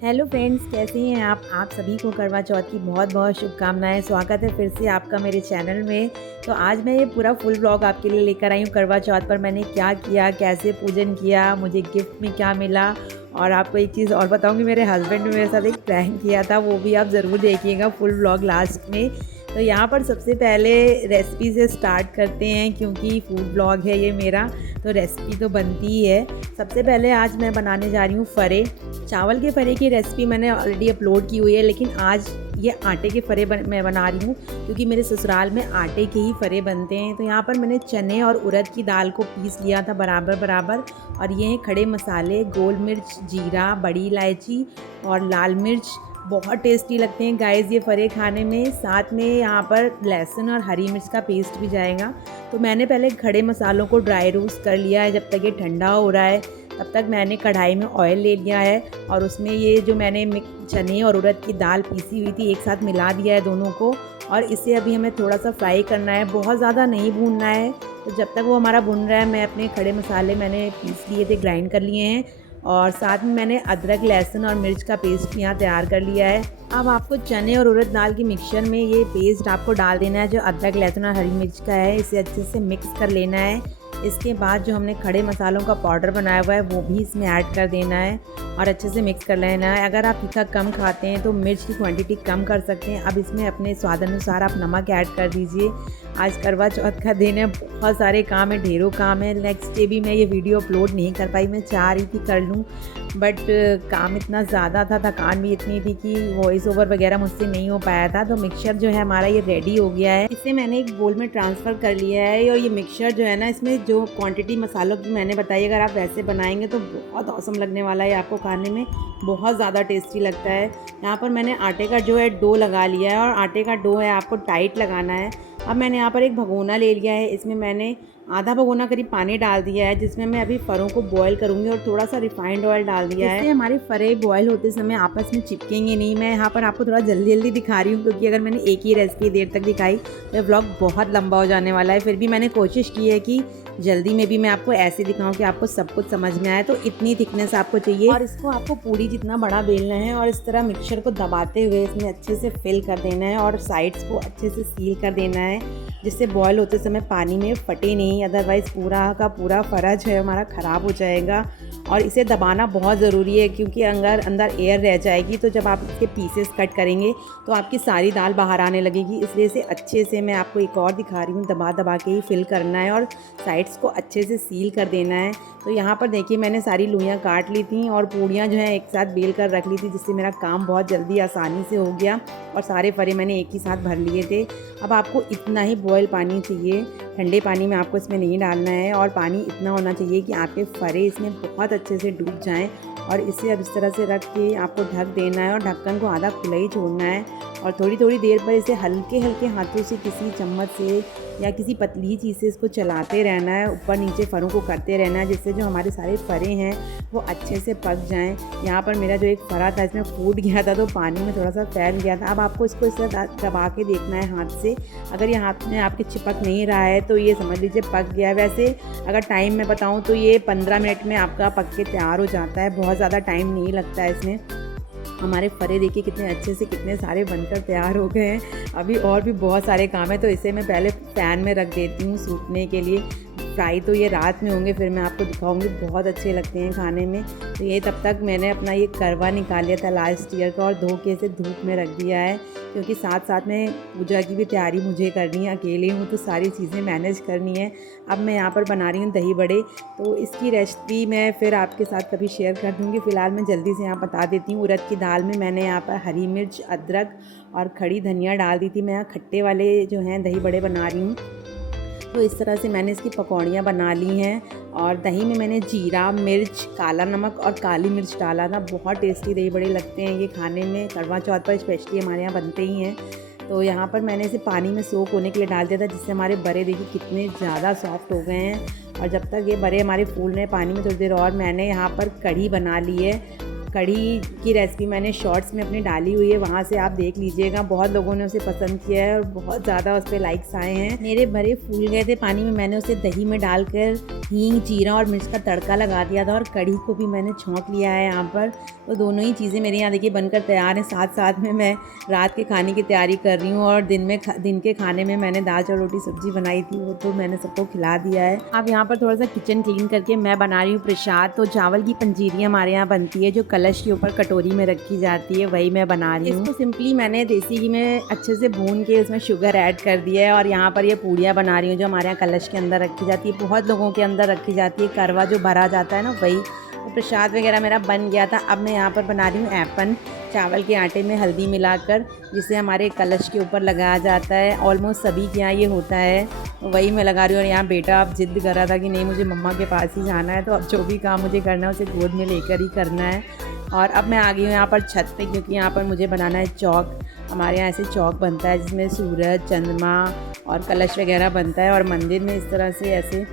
Hello friends, कैसे हैं आप सभी को करवा चौथ की बहुत बहुत शुभकामनाएं। स्वागत है फिर से आपका मेरे चैनल में। तो आज मैं ये पूरा फुल व्लॉग आपके लिए लेकर आई हूँ। करवा चौथ पर मैंने क्या किया, कैसे पूजन किया, मुझे गिफ्ट में क्या मिला। और आपको एक चीज़ और बताऊँगी, मेरे हस्बैंड ने मेरे साथ एक प्रैंक किया था, वो भी आप ज़रूर देखिएगा फुल व्लॉग लास्ट में। तो यहाँ पर सबसे पहले रेसिपी से स्टार्ट करते हैं, क्योंकि फूड व्लॉग है ये मेरा, तो रेसिपी तो बनती ही है। सबसे पहले आज मैं बनाने जा रही हूँ फ़रे। चावल के फ़रे की रेसिपी मैंने ऑलरेडी अपलोड की हुई है, लेकिन आज ये आटे के फ़रे मैं बना रही हूँ, क्योंकि मेरे ससुराल में आटे के ही फ़रे बनते हैं। तो यहाँ पर मैंने चने और उड़द की दाल को पीस लिया था बराबर बराबर। और ये हैं खड़े मसाले, गोल मिर्च, जीरा, बड़ी इलायची और लाल मिर्च। बहुत टेस्टी लगते हैं गाइस ये फ़रे खाने में। साथ में यहाँ पर लहसुन और हरी मिर्च का पेस्ट भी जाएगा। तो मैंने पहले खड़े मसालों को ड्राई रोस्ट कर लिया है। जब तक ये ठंडा हो रहा है तब तक मैंने कढ़ाई में ऑयल ले लिया है, और उसमें ये जो मैंने चने और उड़द की दाल पीसी हुई थी एक साथ मिला दिया है दोनों को। और इसे अभी हमें थोड़ा सा फ्राई करना है, बहुत ज़्यादा नहीं भूनना है। तो जब तक वो हमारा भुन रहा है, मैं अपने खड़े मसाले मैंने पीस लिए थे, ग्राइंड कर लिए हैं। और साथ में मैंने अदरक, लहसुन और मिर्च का पेस्ट यहाँ तैयार कर लिया है। अब आपको चने और उड़द दाल की मिक्सचर में ये पेस्ट आपको डाल देना है, जो अदरक, लहसुन और हरी मिर्च का है। इसे अच्छे से मिक्स कर लेना है। इसके बाद जो हमने खड़े मसालों का पाउडर बनाया हुआ है वो भी इसमें ऐड कर देना है और अच्छे से मिक्स कर लेना है। अगर आप तीखा कम खाते हैं तो मिर्च की क्वांटिटी कम कर सकते हैं। अब इसमें अपने स्वाद अनुसार आप नमक ऐड कर दीजिए। आज करवा चौथ का दिन है, बहुत सारे काम है, ढेरों काम है। नेक्स्ट डे भी मैं ये वीडियो अपलोड नहीं कर पाई, मैं चाह रही थी कर लूँ, बट काम इतना ज़्यादा था, थकान भी इतनी थी कि वॉइस ओवर वगैरह मुझसे नहीं हो पाया था। तो मिक्सचर जो है हमारा ये रेडी हो गया है। इसे मैंने एक बोल में ट्रांसफ़र कर लिया है। और ये मिक्सचर जो है ना, इसमें जो क्वांटिटी मसालों की मैंने बताई, अगर आप वैसे बनाएंगे तो बहुत औसम लगने वाला है आपको, खाने में बहुत ज़्यादा टेस्टी लगता है। यहाँ पर मैंने आटे का जो है डो लगा लिया है, और आटे का डो है आपको टाइट लगाना है। अब मैंने यहाँ पर एक भगोना ले लिया है, इसमें मैंने आधा भगोना करीब पानी डाल दिया है, जिसमें मैं अभी फ़रों को बॉईल करूँगी, और थोड़ा सा रिफाइंड ऑयल डाल दिया है। इससे हमारे फ़रे बॉईल होते समय आपस में चिपकेंगे नहीं। मैं यहाँ पर आपको थोड़ा जल्दी जल्दी दिखा रही हूँ, क्योंकि अगर मैंने एक ही रेसिपी देर तक दिखाई तो ये व्लॉग बहुत लंबा हो जाने वाला है। फिर भी मैंने कोशिश की है कि जल्दी में भी मैं आपको ऐसे दिखाऊं कि आपको सब कुछ समझ में आए। तो इतनी थिकनेस आपको चाहिए, और इसको आपको पूरी जितना बड़ा बेलना है, और इस तरह मिक्सचर को दबाते हुए इसमें अच्छे से फिल कर देना है, और साइड्स को अच्छे से सील कर देना है, जिससे बॉयल होते समय पानी में फटे नहीं। अदरवाइज़ पूरा का पूरा फ़रा जो है हमारा ख़राब हो जाएगा। और इसे दबाना बहुत ज़रूरी है, क्योंकि अंदर एयर रह जाएगी, तो जब आप इसके पीसेस कट करेंगे तो आपकी सारी दाल बाहर आने लगेगी। इसलिए इसे अच्छे से मैं आपको एक और दिखा रही हूँ, दबा दबा के ही फिल करना है, और साइड्स को अच्छे से सील कर देना है। तो यहाँ पर देखिए, मैंने सारी लूइयाँ काट ली थी और पूड़ियाँ जो हैं एक साथ बेल कर रख ली थी, जिससे मेरा काम बहुत जल्दी आसानी से हो गया, और सारे फ़रे मैंने एक ही साथ भर लिए थे। अब आपको इतना ही बॉयल पानी चाहिए, ठंडे पानी में आपको इसमें नहीं डालना है, और पानी इतना होना चाहिए कि आपके फ़रे इसमें बहुत अच्छे से डूब जाएं। और इसे अब इस तरह से रख के आपको ढक देना है, और ढक्कन को आधा खुला ही छोड़ना है, और थोड़ी थोड़ी देर पर इसे हल्के हल्के हाथों से किसी चम्मच से या किसी पतली चीज़ से इसको चलाते रहना है, ऊपर नीचे फ़रों को करते रहना है, जिससे जो हमारे सारे फ़रे हैं वो अच्छे से पक जाएं। यहाँ पर मेरा जो एक फ़रा था इसमें फूट गया था, तो पानी में थोड़ा सा फैल गया था। अब आपको इसको इस तरह दबा के देखना है हाथ से। अगर ये हाथ में आपके चिपक नहीं रहा है तो ये समझ लीजिए पक गया। वैसे अगर टाइम में बताऊँ तो ये 15 मिनट में आपका पक के तैयार हो जाता है, बहुत ज़्यादा टाइम नहीं लगता है इसमें। हमारे फ़रे देखिए कितने अच्छे से कितने सारे बनकर तैयार हो गए हैं। अभी और भी बहुत सारे काम है, तो इसे मैं पहले फ़ैन में रख देती हूँ सूखने के लिए। फ्राई तो ये रात में होंगे, फिर मैं आपको दिखाऊंगी, बहुत अच्छे लगते हैं खाने में। तो ये तब तक मैंने अपना ये करवा निकाल लिया था लास्ट ईयर का, और धो के इसे धूप में रख दिया है, क्योंकि साथ साथ में पूजा की भी तैयारी मुझे करनी है। अकेले हूँ तो सारी चीज़ें मैनेज करनी है। अब मैं यहाँ पर बना रही हूँ दही बड़े, तो इसकी रेसिपी मैं फिर आपके साथ कभी शेयर कर दूँगी। फ़िलहाल मैं जल्दी से यहाँ बता देती हूँ। उड़द की दाल में मैंने यहाँ पर हरी मिर्च, अदरक और खड़ी धनिया डाल दी थी। मैं यहाँ खट्टे वाले जो हैं दही बड़े बना रही हूँ, तो इस तरह से मैंने इसकी पकौड़ियाँ बना ली हैं। और दही में मैंने जीरा, मिर्च, काला नमक और काली मिर्च डाला था। बहुत टेस्टी दही बड़े लगते हैं ये खाने में, करवा चौथ पर स्पेशली हमारे यहाँ बनते ही हैं। तो यहाँ पर मैंने इसे पानी में सोक होने के लिए डाल दिया था, जिससे हमारे बड़े देखिए कितने ज़्यादा सॉफ्ट हो गए हैं। और जब तक ये बड़े हमारे फूल रहे पानी में थोड़ी देर, और मैंने यहाँ पर कढ़ी बना ली है। कढ़ी की रेसिपी मैंने शॉर्ट्स में अपने डाली हुई है, वहाँ से आप देख लीजिएगा। बहुत लोगों ने उसे पसंद किया है और बहुत ज़्यादा उस पर लाइक्स आए हैं। मेरे भरे फूल गए थे पानी में, मैंने उसे दही में डालकर हींग, जीरा और मिर्च का तड़का लगा दिया था और कढ़ी को भी मैंने छौंक लिया है यहाँ पर। तो दोनों ही चीज़ें मेरे यहाँ देखिए बनकर तैयार हैं। साथ साथ में मैं रात के खाने की तैयारी कर रही हूँ और दिन के खाने में मैंने दाल चावल रोटी सब्जी बनाई थी, वो तो मैंने सबको खिला दिया है। अब यहाँ पर थोड़ा सा किचन क्लीन करके मैं बना रही हूँ प्रसाद। तो चावल की पंजीरी हमारे यहाँ बनती है, जो कलश के ऊपर कटोरी में रखी जाती है, वही मैं बना रही हूँ। इसको सिंपली मैंने देसी घी में अच्छे से भून के उसमें शुगर ऐड कर दिया है और यहाँ पर ये पूड़ियाँ बना रही हूँ, जो हमारे यहाँ कलश के अंदर रखी जाती है। बहुत लोगों के अंदर रखी जाती है, करवा जो भरा जाता है ना, वही। तो प्रसाद वगैरह मेरा बन गया था। अब मैं यहाँ पर बना रही हूँ ऐपन, चावल के आटे में हल्दी मिलाकर, जिसे हमारे कलश के ऊपर लगाया जाता है। ऑलमोस्ट सभी के यहाँ ये होता है, वही मैं लगा रही हूँ। और यहाँ बेटा अब जिद कर रहा था कि नहीं, मुझे मम्मा के पास ही जाना है, तो अब जो भी काम मुझे करना है उसे गोद में लेकर ही करना है। और अब मैं आ गई हूँ यहाँ पर छत पे, क्योंकि यहाँ पर मुझे बनाना है चौक। हमारे यहाँ ऐसे चौक बनता है जिसमें सूरज, चंद्रमा और कलश वगैरह बनता है, और मंदिर में इस तरह से ऐसे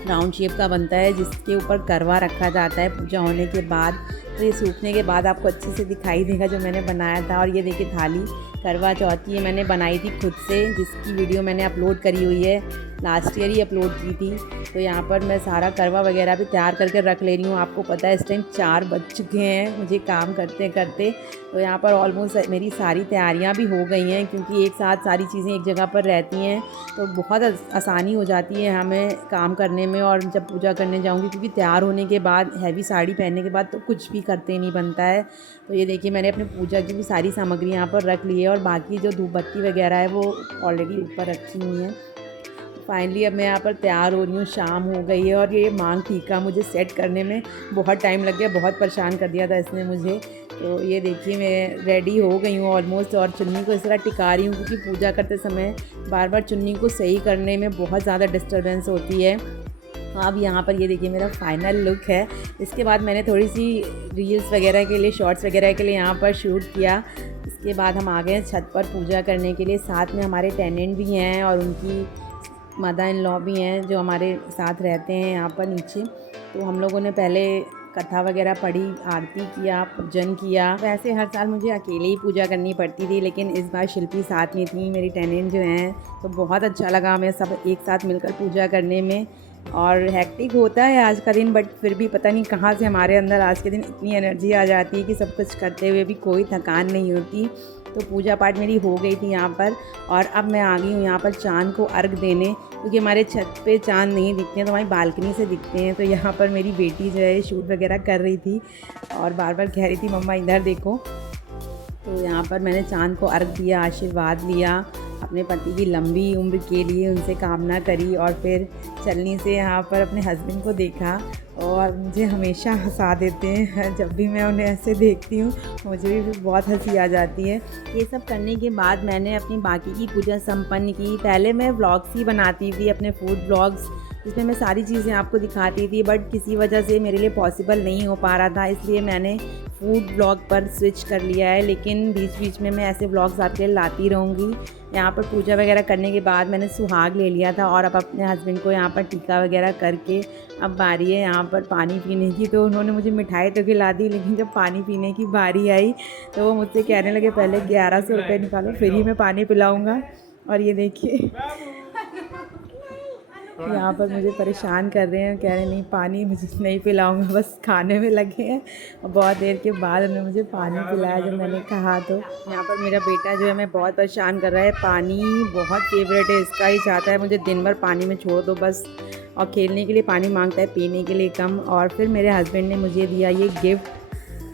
राउंड शेप का बनता है, जिसके ऊपर करवा रखा जाता है पूजा होने के बाद। तो ये सूखने के बाद आपको अच्छे से दिखाई देगा जो मैंने बनाया था। और ये देखिए थाली करवा चौथ की मैंने बनाई थी खुद से, जिसकी वीडियो मैंने अपलोड करी हुई है, लास्ट ईयर ही अपलोड की थी। तो यहाँ पर मैं सारा करवा वगैरह भी तैयार करके रख ले रही हूँ। आपको पता है इस टाइम 4 बज चुके हैं मुझे काम करते करते। तो यहाँ पर ऑलमोस्ट मेरी सारी तैयारियाँ भी हो गई हैं, क्योंकि एक साथ सारी चीज़ें एक जगह पर रहती हैं तो बहुत आसानी हो जाती है हमें काम करने में। और जब पूजा करने जाऊँगी, क्योंकि तैयार होने के बाद, हैवी साड़ी पहनने के बाद तो कुछ भी करते नहीं बनता है। तो ये देखिए मैंने अपने पूजा की भी सारी सामग्री यहाँ पर रख ली है, और बाकी जो धूप बत्ती वगैरह है वो ऑलरेडी ऊपर रखी हुई हैं। फाइनली अब मैं यहाँ पर तैयार हो रही हूँ, शाम हो गई है। और ये मांग टीका मुझे सेट करने में बहुत टाइम लग गया, बहुत परेशान कर दिया था इसने मुझे। तो ये देखिए मैं रेडी हो गई हूँ ऑलमोस्ट, और चुन्नी को इस तरह टिका रही हूँ, क्योंकि पूजा करते समय बार बार चुन्नी को सही करने में बहुत ज़्यादा डिस्टर्बेंस होती है। अब यहाँ पर ये देखिए मेरा फाइनल लुक है। इसके बाद मैंने थोड़ी सी रील्स वगैरह के लिए, शॉर्ट्स वगैरह के लिए यहाँ पर शूट किया। इसके बाद हम आ गए हैं छत पर पूजा करने के लिए। साथ में हमारे टेनेंट भी हैं और उनकी मदर इन लॉ भी हैं, जो हमारे साथ रहते हैं यहाँ पर नीचे। तो हम लोगों ने पहले कथा वगैरह पढ़ी, आरती किया, पूजन किया। वैसे हर साल मुझे अकेले ही पूजा करनी पड़ती थी, लेकिन इस बार शिल्पी साथ में थी, मेरी टेनेंट जो हैं। तो बहुत अच्छा लगा हमें सब एक साथ मिलकर पूजा करने में। और हेक्टिक होता है आज का दिन, बट फिर भी पता नहीं कहाँ से हमारे अंदर आज के दिन इतनी एनर्जी आ जाती है कि सब कुछ करते हुए भी कोई थकान नहीं होती। तो पूजा पाठ मेरी हो गई थी यहाँ पर। और अब मैं आ गई हूँ यहाँ पर चाँद को अर्घ देने, क्योंकि हमारे छत पे चाँद नहीं दिखते हैं, तो हमारी बालकनी से दिखते हैं। तो यहाँ पर मेरी बेटी जो है शूट वगैरह कर रही थी और बार बार कह रही थी मम्मा इधर देखो। तो यहाँ पर मैंने चाँद को अर्घ दिया, आशीर्वाद लिया, अपने पति की लंबी उम्र के लिए उनसे कामना करी। और फिर चलनी से यहाँ पर अपने हस्बैंड को देखा, और मुझे हमेशा हंसा देते हैं। जब भी मैं उन्हें ऐसे देखती हूँ मुझे भी बहुत हंसी आ जाती है। ये सब करने के बाद मैंने अपनी बाकी की पूजा संपन्न की। पहले मैं व्लॉग्स ही बनाती थी, अपने फूड व्लॉग्स, जिसमें मैं सारी चीज़ें आपको दिखाती थी, बट किसी वजह से मेरे लिए पॉसिबल नहीं हो पा रहा था, इसलिए मैंने फूड व्लॉग पर स्विच कर लिया है। लेकिन बीच बीच में मैं ऐसे व्लॉग्स आपके लिए लाती रहूँगी। यहाँ पर पूजा वगैरह करने के बाद मैंने सुहाग ले लिया था, और अब अपने हस्बैंड को यहाँ पर टीका वगैरह करके अब बारी है यहाँ पर पानी पीने की। तो उन्होंने मुझे मिठाई तो खिला दी, लेकिन जब पानी पीने की बारी आई तो वो मुझसे कहने लगे पहले 1100 रुपये निकालो फिर ही मैं पानी पिलाऊँगा। और ये देखिए यहाँ पर मुझे परेशान कर रहे हैं, कह रहे नहीं पानी मुझे नहीं पिलाऊंगा, बस खाने में लगे हैं। और बहुत देर के बाद उन्होंने मुझे पानी पिलाया जब मैंने कहा। तो यहाँ पर मेरा बेटा जो है मैं बहुत परेशान कर रहा है, पानी बहुत फेवरेट है इसका, ही चाहता है मुझे दिन भर पानी में छोड़ दो बस। और खेलने के लिए पानी मांगता है, पीने के लिए कम। और फिर मेरे हस्बैंड ने मुझे दिया ये गिफ्ट,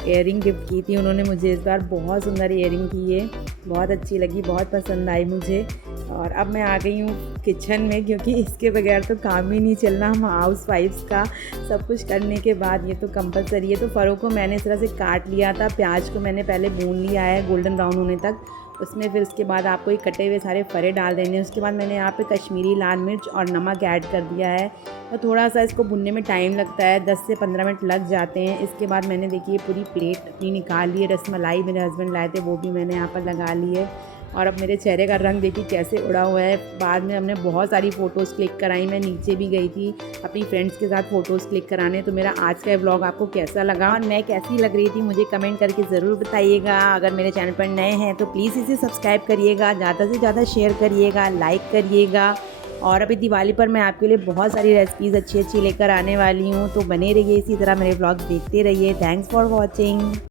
इयरिंग गिफ्ट की थी उन्होंने मुझे इस बार। बहुत सुंदर इयरिंग थी ये, बहुत अच्छी लगी, बहुत पसंद आई मुझे। और अब मैं आ गई हूँ किचन में, क्योंकि इसके बगैर तो काम ही नहीं चलना हम हाउस वाइफ्स का। सब कुछ करने के बाद ये तो कंपलसरी है। तो फरों को मैंने इस तरह से काट लिया था, प्याज को मैंने पहले भून लिया है गोल्डन ब्राउन होने तक, उसमें फिर उसके बाद आपको ये कटे हुए सारे फरे डाल देने हैं। उसके बाद मैंने यहाँ पे कश्मीरी लाल मिर्च और नमक ऐड कर दिया है। तो थोड़ा सा इसको भुनने में टाइम लगता है, 10 से 15 मिनट लग जाते हैं। इसके बाद मैंने देखिए पूरी प्लेट अपनी निकाल ली है। रसमलाई मेरे हस्बैंड लाए थे, वो भी मैंने यहाँ पर लगा ली है। और अब मेरे चेहरे का रंग देखिए कैसे उड़ा हुआ है। बाद में हमने बहुत सारी फ़ोटोज़ क्लिक कराई। मैं नीचे भी गई थी अपनी फ्रेंड्स के साथ फ़ोटोज़ क्लिक कराने। तो मेरा आज का व्लॉग आपको कैसा लगा और मैं कैसी लग रही थी मुझे कमेंट करके ज़रूर बताइएगा। अगर मेरे चैनल पर नए हैं तो प्लीज़ इसे सब्सक्राइब करिएगा, ज़्यादा से ज़्यादा शेयर करिएगा, लाइक करिएगा। और अभी दिवाली पर मैं आपके लिए बहुत सारी रेसिपीज़ अच्छी अच्छी लेकर आने वाली हूँ, तो बने रहिए इसी तरह मेरे व्लॉग देखते रहिए। Thanks for watching.